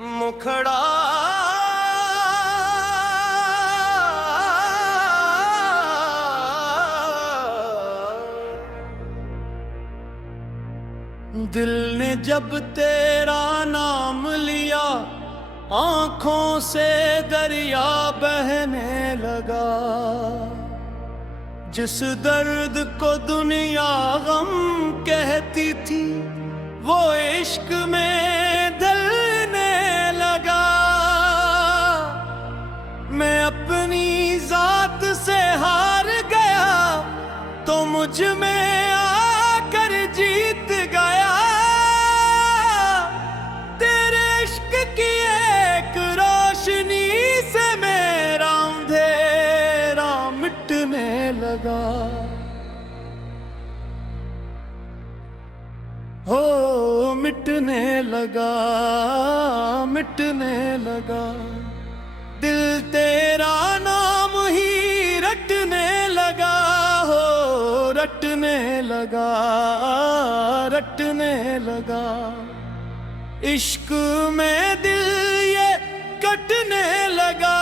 मुखड़ा दिल ने जब तेरा नाम लिया, आंखों से दरिया बहने लगा। जिस दर्द को दुनिया गम कहती थी, वो इश्क में ढलने लगा। मैं अपनी जात से हार गया, तो मुझ में आकर जीत गया। तेरे इश्क की एक रोशनी से मेरा अंधेरा मिटने लगा। हो मिटने लगा, मिटने लगा। दिल तेरा नाम ही रटने लगा। हो रटने लगा, रटने लगा। इश्क में दिल ये कटने लगा।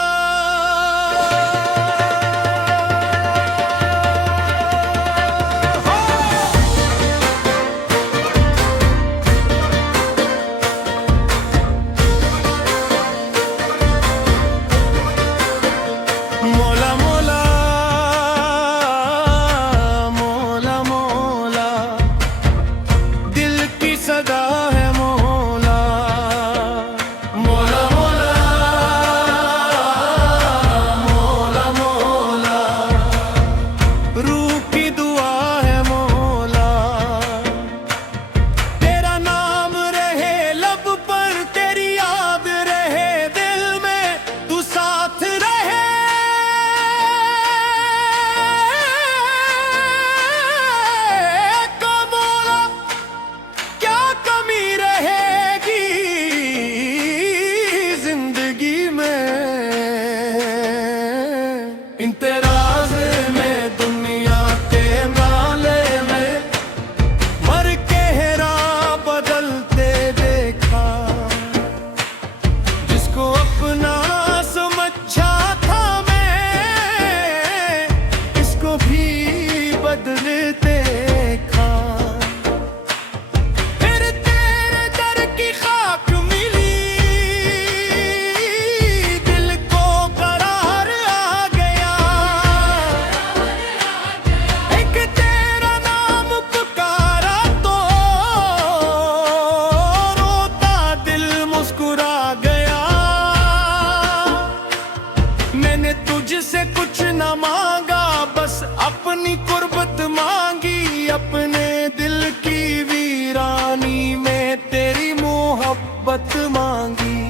तुझसे कुछ न मांगा, बस अपनी कुर्बत मांगी। अपने दिल की वीरानी में तेरी मोहब्बत मांगी।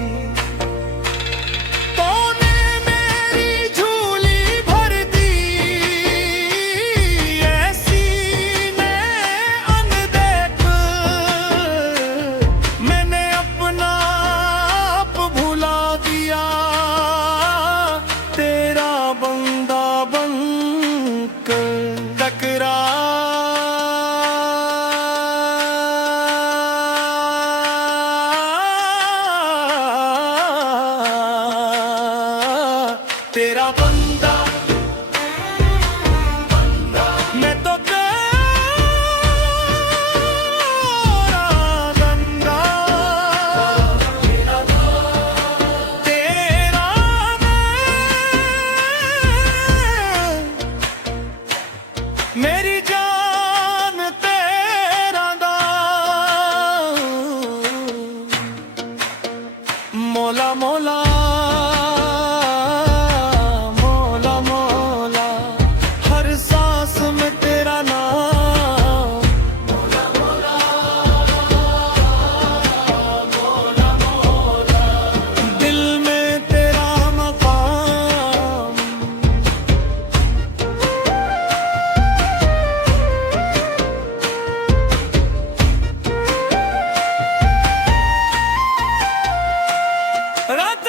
तूने मेरी झोली भर दी, ऐसी ने अनदेख। मैंने अपना आप भुला दिया, तेरा बंदा बनकर टकरा। तेरा बंदा मैं तो तेरा बंदा। तेरा मेरी जान तेरा दाम। मौला मौला मौला मौला, हर सांस में तेरा नाम। मौला मौला मौला मौला, दिल में तेरा मकाम। रात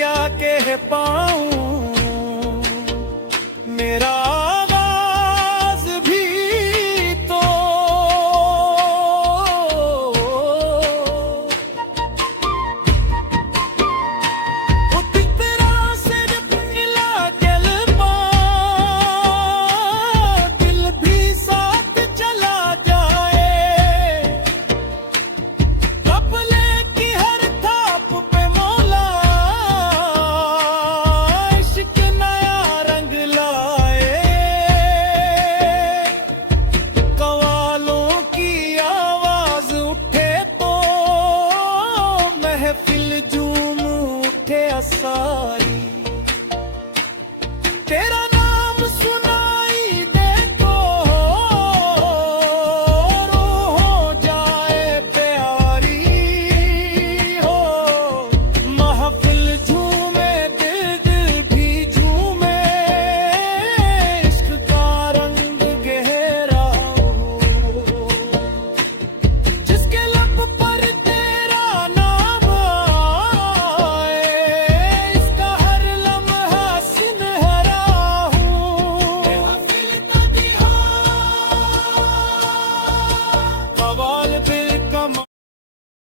क्या कह पाऊं